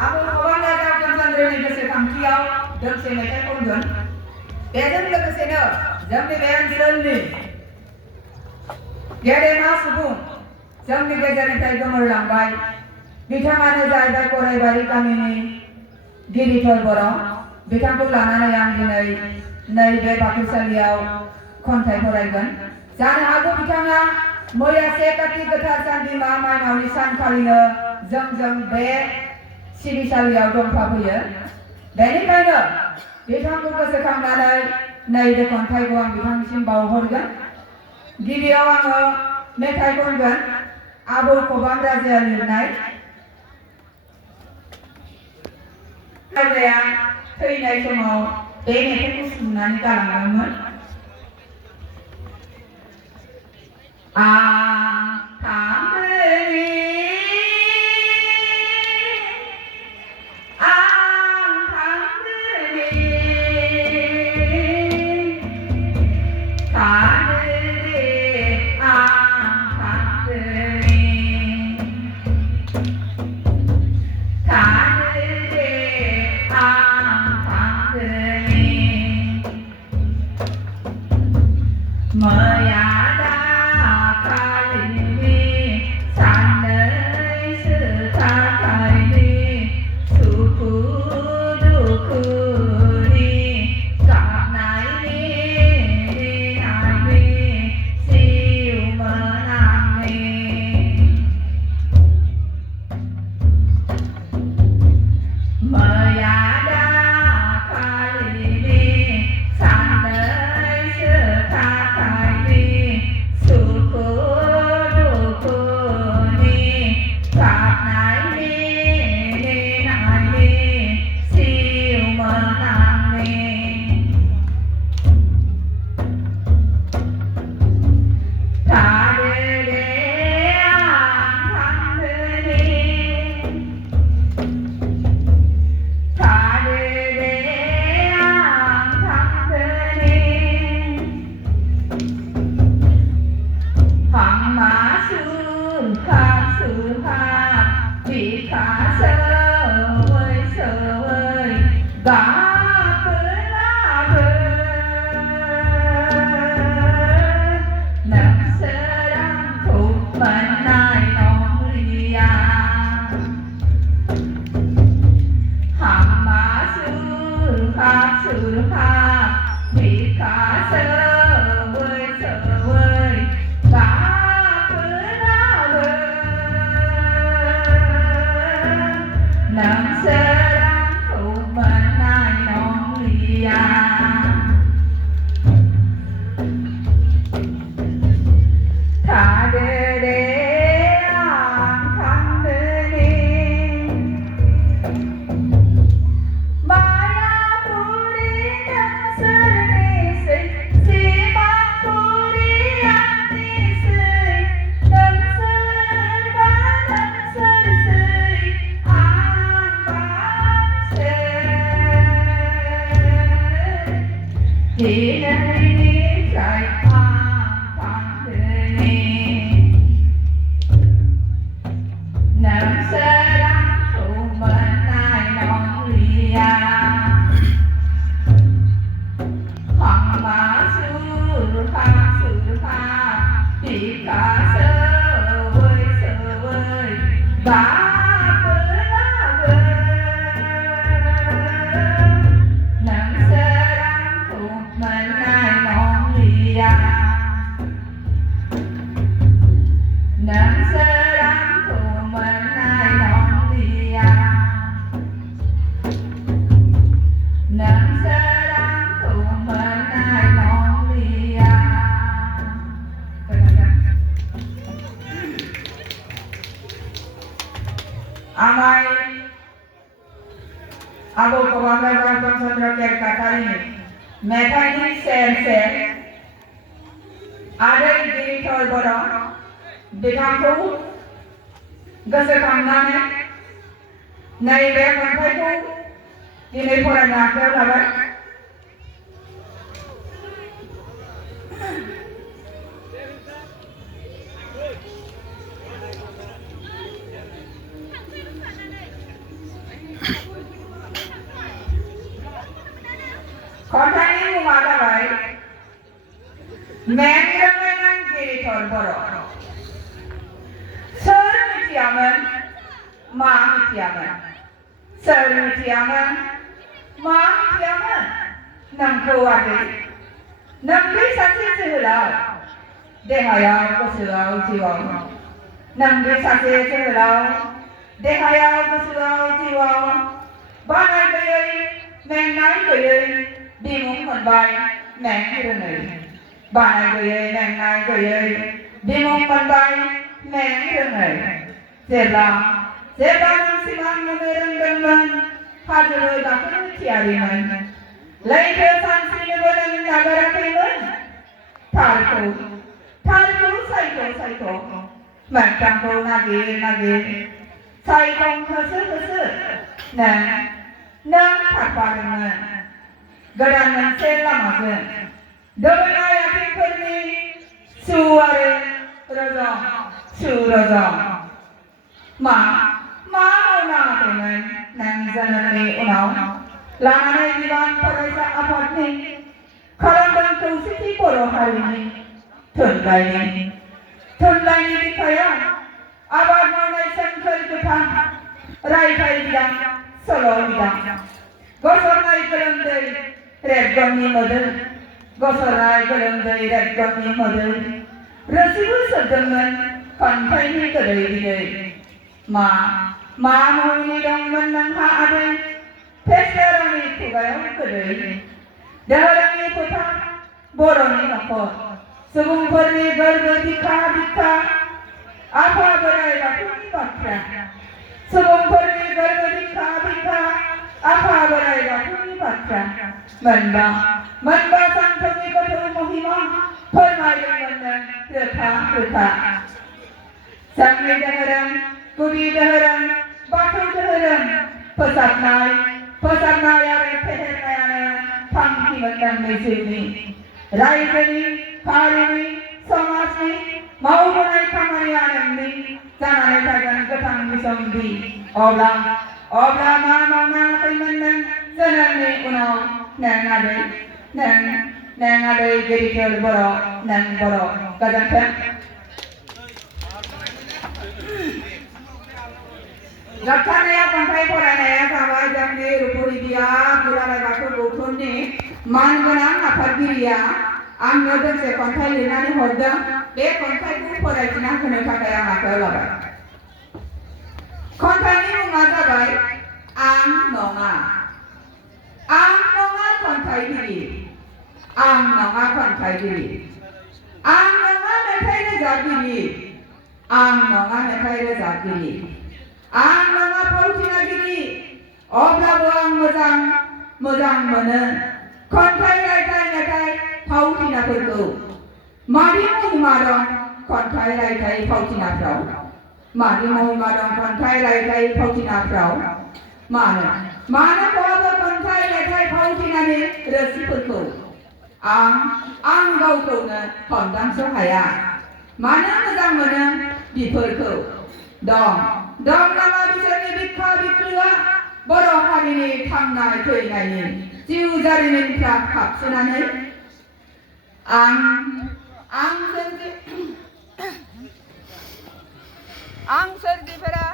Abu Bakar Raja Chandra ni kesekampiau dan semekai kongen. Betul ke kesena? Jamni beran selni. Jadi masuk. Jamni kejaran kai gambar lambai. Bitamana jaya korai bari kami ni giri thol borong. Bitamku lana yang dinai nai be Pakistan liau kontai korai gan. Jangan aku bitama moya sekati ketasan di mama naulisan kalina jam be सिरिसालियाव दंफाफैयो बेनिखायनो बिथांखौ गोसोखांनानै नैबे खन्थाइखौ आं बिथांनिसिम बावहरगोन गिबियाव आङो मेथाइ खनगोन आबौ खबाम राजाया लिरनाय राजाया थैनाय समाव बे मेथाइखौ सुजुनानै गालांदोंमोन आं थांदोनि Abu Bakar Raja Chandra Kerkatari मेथाइनि सेर सेर आरो गिरि थल बरं बिथांखौ गोसोखांनानै नैबे खन्थाइखौ दिनै फरायनो आखायाव लाबाय मेंग्रोङै नों गिरिधर बर' सोर मिथियामोन मा मिथियामोन सोर मिथियामोन मा मिथियामोन नोंखौ आदै नोंदि सासे जोहोलाव देहायाव गोसोआव जिउआव नोंदि सासे जोहोलाव देहायाव गोसोआव जिउआव बानाय गैयै मेंनाय गैयै बिमुं मोनबाय मेंरोङै बानाय गैयै मेंनाय गैयै बिमुं मोनबाय मेंरोङै जेब्ला नों सिमां नुनो रोंदोंमोन हाजो गाखोनो थियारिमोन लैथो सानस्रिनोबो नों नागाराखैमोन थारखौ सायख' मोगथांखौ नागिर सायखं होसो नों खारफादोंमोन गोदान मोनसे लामाजों दोबैनाय आथिंफोरनि सु रजं मा मावनाङाखैमोन नों जोनोमनि उनाव लानानै बिबान फरायसा आफादनि खालामदों खौसेथि बर' हारिनि थुनलाइनि बिखायाव आबाद मावनाय सोमखोर गोथां रायथाइ बिदां सल' बिदां गसरनाय गोलोमदै रेबगननि मोदै रोसिबो सोबदोंमोन खन्थाइनि गोदै बिदै मा मुहिनि दंमोन नोंहा आदै फेस्लारानि खुगायाव गोदै दोहोरोमनि फोथार बर'नि नखर सुबुंफोरनि गोरबो बिखा आफा बोराइ बाथौनि बाथ्रा सुबुंफोरनि गोरबो बिखा आफा बोराइ बाथौनि बाथ्रा मोनबा सानथौनि गोथौ महिमा फोरमायदोंमोन नों रोखा जोंनि धोरोम गुदि धोरोम बाथौ धोरोम फोसाबनाय आरो फेहेरनायानो थांखिमोन नोंनि जिउनि रायजोनि हारिनि समाजनि मावबोनाय खामानिया नोंनि जानानै थागोन गोथां बिसम्बि अब्ला मा मावनाङाखैमोन नों जोनोमनि उनाव नों आदै गिरिधर बर' नों बर' गोजोन्थों। जोबथारनायाव खन्थाइ फरायनाया जाबाय जोंनि रुपुरि बियाद दुलाराय बाथौ गौथुमनि मानगोनां आफादगिरिया आंनो दोंसे खन्थाइ लिरनानै हरदों बे खन्थाइखौ फरायथिना होनो थाखाय आं आखायाव लाबाय। खन्थाइनि मुङा जाबाय आं नङा खन्थाइगिरि आं नङा मेथाइ रोजाबगिरि आं नङा फावथिनागिरि अब्लाबो आं मोजां मोनो खन्थाइ रायथाइ मेथाइ फावथिनाफोरखौ मादि महिमा दं खन्थाइ रायथाइ फावथिनाफ्राव मानो बहाबो खन्थाइ रायथाइ फावथिनानि रोसिफोरखौ आं गावखौनो हमदांस' हाया मानो मोजां मोनो बिफोरखौ दं नामा बिसोरनि बिखा बिख्लोआ बर' हारिनि थांनाय थैनायनि जिउ जारिमिनफ्रा हाबसोनानै आं सोरजिफोरा